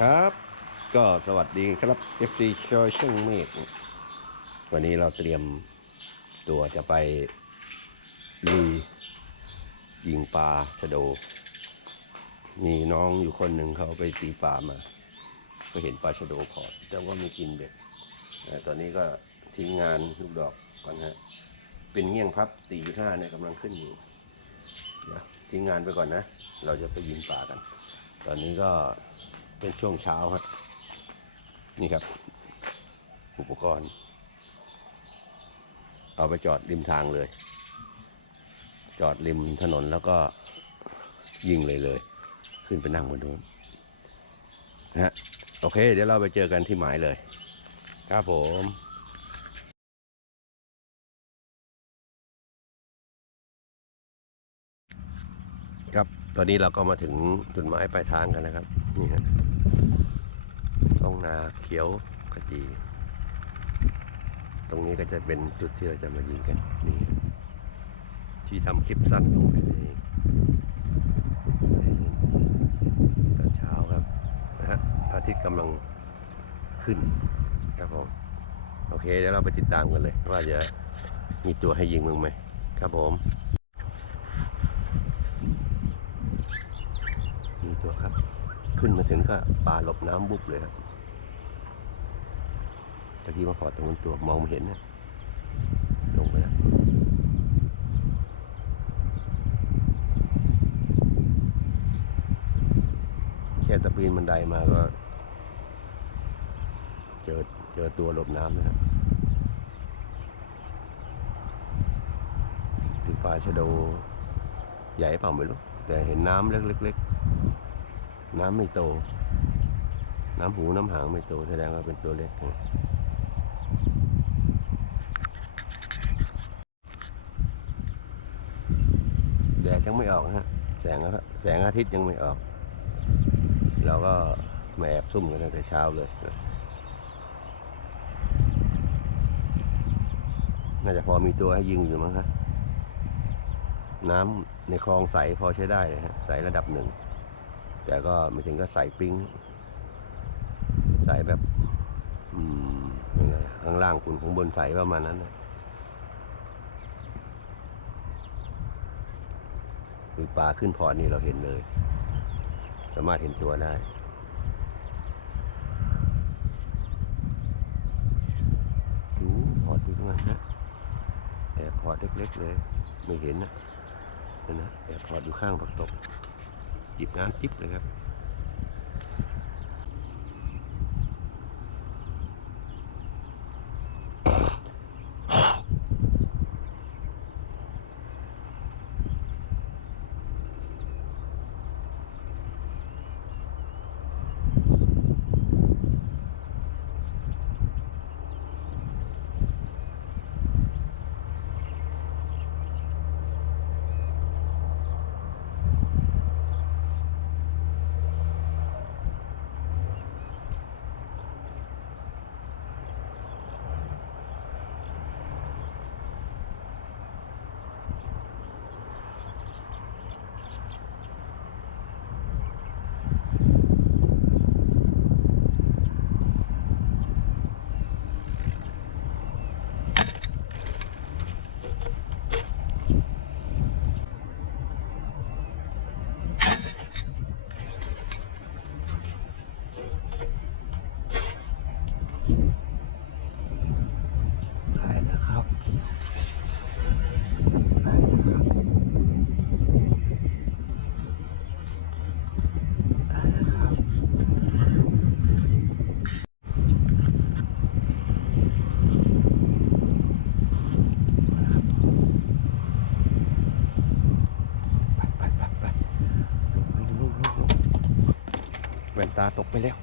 ครับ ก็สวัสดีครับ FC ชอยช่างเมฆวันนี้เราเตรียมตัวจะไปลุยยิงปลาชะโด มีน้องอยู่คนหนึ่งเขาไปตีปลามา ก็เห็นปลาชะโดพอดแต่ว่าไม่กินเบ็ดเอ่ตอนนี้ก็ทิ้งงานลูกดอกก่อนฮะ เป็นเงี้ยงพับสี่ห้าเนี่ยกำลังขึ้นอยู่เดี๋ยวทิ้งงานไปก่อนนะ เราจะไปยิงปลากัน ตอนนี้ก็ เป็นช่วงเช้าครับนี่ครับ อุปกรณ์ เอาไปจอดริมทางเลย จอดริมถนนแล้วก็ยิงเลยเลย ขึ้นไปนั่งบนนู้นนะฮะโอเค เดี๋ยวเราไปเจอกันที่หมายเลย ครับผมครับ ตอนนี้เราก็มาถึงจุดหมายปลายทางกันนะครับ นี่ฮะ ท้องนาเขียวขจี ตรงนี้ก็จะเป็นจุดที่เราจะมายิงกันนี่ที่ทำคลิปสั้นลงไปในในตอนเช้าครับนะฮะพระอาทิตย์กำลังขึ้นครับผมโอเคเดี๋ยวเราไปติดตามกันเลย ว่าจะมีตัวให้ยิงมึงไหมครับผมมีตัวครับ ขึ้นมาถึงก็ปลาหลบน้ำบุบเลยครับ ตะกี้มาพอตรงนั้นตัวมองไม่เห็นนะลงไปแล้วแค่ตะปีนบันไดมาก็ เจอเจอตัวหลบน้ำนะครับคือปลาชะโดใหญ่เปล่าไม่รู้แต่เห็นน้ำเล็กๆ น้ำไม่โต น้ำหูน้ำหางไม่โตแสดงว่าเป็นตัวเล็กนะแดด ยังไม่ออกนะฮะแสงอะแสงอาทิตย์ยังไม่ออก เราก็มาแอบซุ่มกันตั้งแต่เช้าเลยนะน่าจะพอมีตัวให้ยิงอยู่มั้งฮะน้ำในคลองใสพอใช้ได้ฮะใสระดับหนึ่ง แต่ก็ไม่ถึงก็ใสปิ้ง ใสแบบ อืมยังไงข้างล่างขุนข้างบนใสประมาณนั้นนะ คือปลาขึ้นพอร์ตนี่เราเห็นเลย สามารถเห็นตัวได้ดูพอร์ตดูตรงนั้นนะแอบพอร์ตเล็กๆเลย ไม่เห็นนะเห็นนะแอบพอร์ตอยู่ข้างผักตบจิบน้ำจิบเลยครับ ได้แล้วครับได้แล้วครับได้แล้วครับมาแล้วครับไปไปไปไปลงลงลงลงลงแว่นตาตกไปแล้ว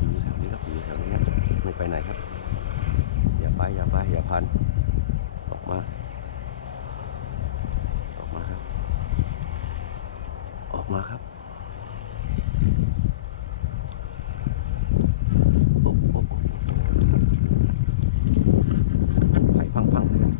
อยู่แถวนี้ครับอยู่แถวนี้ครับไม่ไปไหนครับ อย่าไปอย่าไปอย่าพัน ออกมา ออกมาครับ ออกมาครับโอ้โอ้โอ้ไปพังๆเลยครับ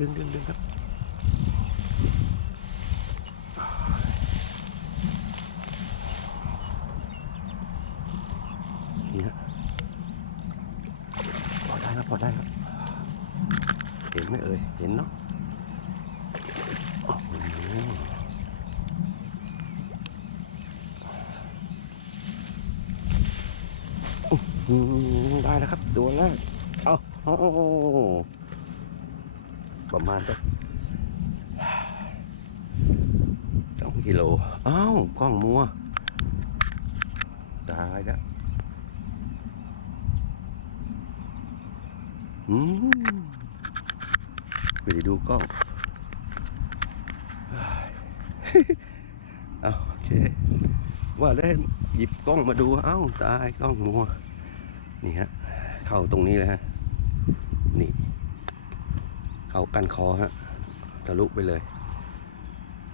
ดึงดึงดึงครับนี่ฮะพอได้ครับพอได้ครับ เห็นไหมเอ่ย เห็นเนาะได้แล้วครับ ตัวแรกเอาเอาเอาเอา ประมาณสักสองกิโลอ้าวกล้องมัวได้แล้วอืมไปดูกล้องเอาโอเค ว่าแล้วหยิบกล้องมาดู เอ้า ตายกล้องมัว นี่ฮะ เข้าตรงนี้เลยฮะ เขากันคอฮะทะลุไปเลย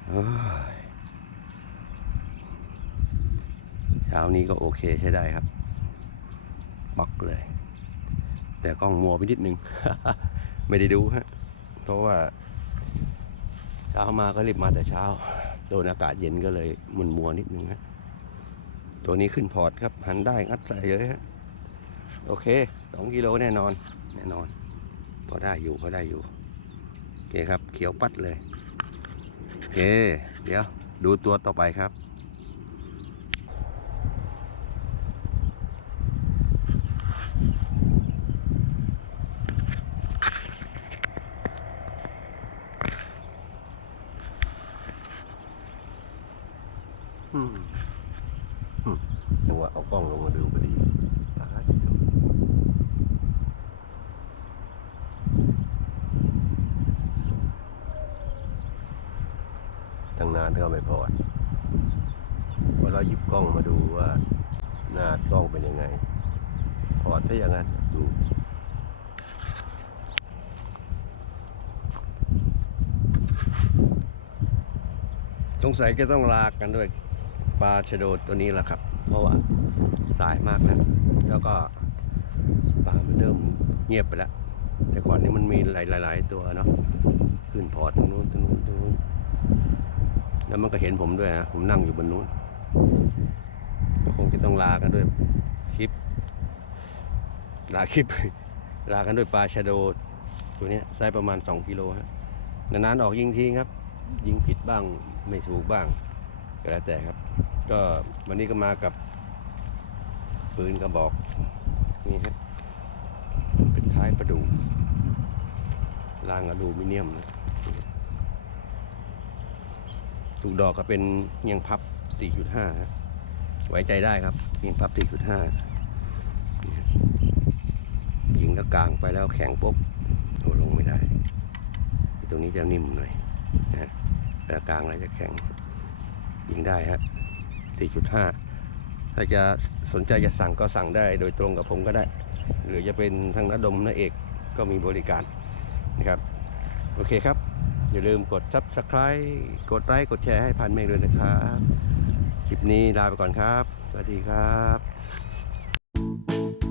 เอ้ยเช้านี้ก็โอเคใช้ได้ครับปักเลย แต่กล้องมัวไปนิดนึง ไม่ได้ดูฮะเพราะว่า เช้ามาก็รีบมาแต่เช้า โดนอากาศเย็นก็เลยมันมัวนิดนึงฮะตัวนี้ขึ้นพอร์ตครับ หันได้งัดใส่เลยฮะโอเคสองกิโลแน่นอน แน่นอน พอได้อยู่พอได้อยู่ โอเคครับ เขียวปัดเลยโอเค เดี๋ยวดูตัวต่อไปครับ อืมอืมจังหวะเอากล้องลงมาดูพอดีตายตั้งนานก็ไม่พอพอเราหยิบกล้องมาดูว่า หน้ากล้ องเป็นยังไงพอถ้าอย่างนั้นดูสงสัยจะต้องลากกันด้วยปลาชะโดตัวนี้แหละครับ เพราะว่าสายมากแล้วแล้วก็ปลามันเริ่มเงียบไปแล้ว แต่ก่อนนี้มันมีหลายหลายๆตัวเนาะขึ้นพอร์ตตรงนู้นตรงนู้นตรงนู้นแล้วมันก็เห็นผมด้วยนะผมนั่งอยู่บนนู้นก็คงจะต้องลากันด้วย คลิป ลาคลิป ลากันด้วยปลาชะโดตัวนี้ไซส์ประมาณ 2กิโลฮะนานๆออกยิงทีครับ ยิงผิดบ้างไม่ถูกบ้าง ก็แล้วแต่ครับ ก็วันนี้ก็มากับปืนกระบอกนี่ฮะเป็นท้ายประดูรางอลูมิเนียมนะถูกดอกก็เป็นเงียงพับ 4.5ฮะ ไว้ใจได้ครับเงียงพับ4.5นี่ฮะยิงแล้วกลางไปแล้วแข็งปุ๊บโดดลงไม่ได้ ตรงนี้จะนิ่มหน่อยนะฮะเวลากลางอะไรจะแข็ง ยิงได้ฮะ4.5ถ้าจะสนใจจะสั่งก็สั่งได้โดยตรงกับผมก็ได้ หรือจะเป็นทางนัดดมนาเอกก็มีบริการนะครับ โอเคครับ อย่าลืมกด subscribe กดไลค์กดแชร์ให้พันเมฆด้วยนะครับ คลิปนี้ลาไปก่อนครับ สวัสดีครับ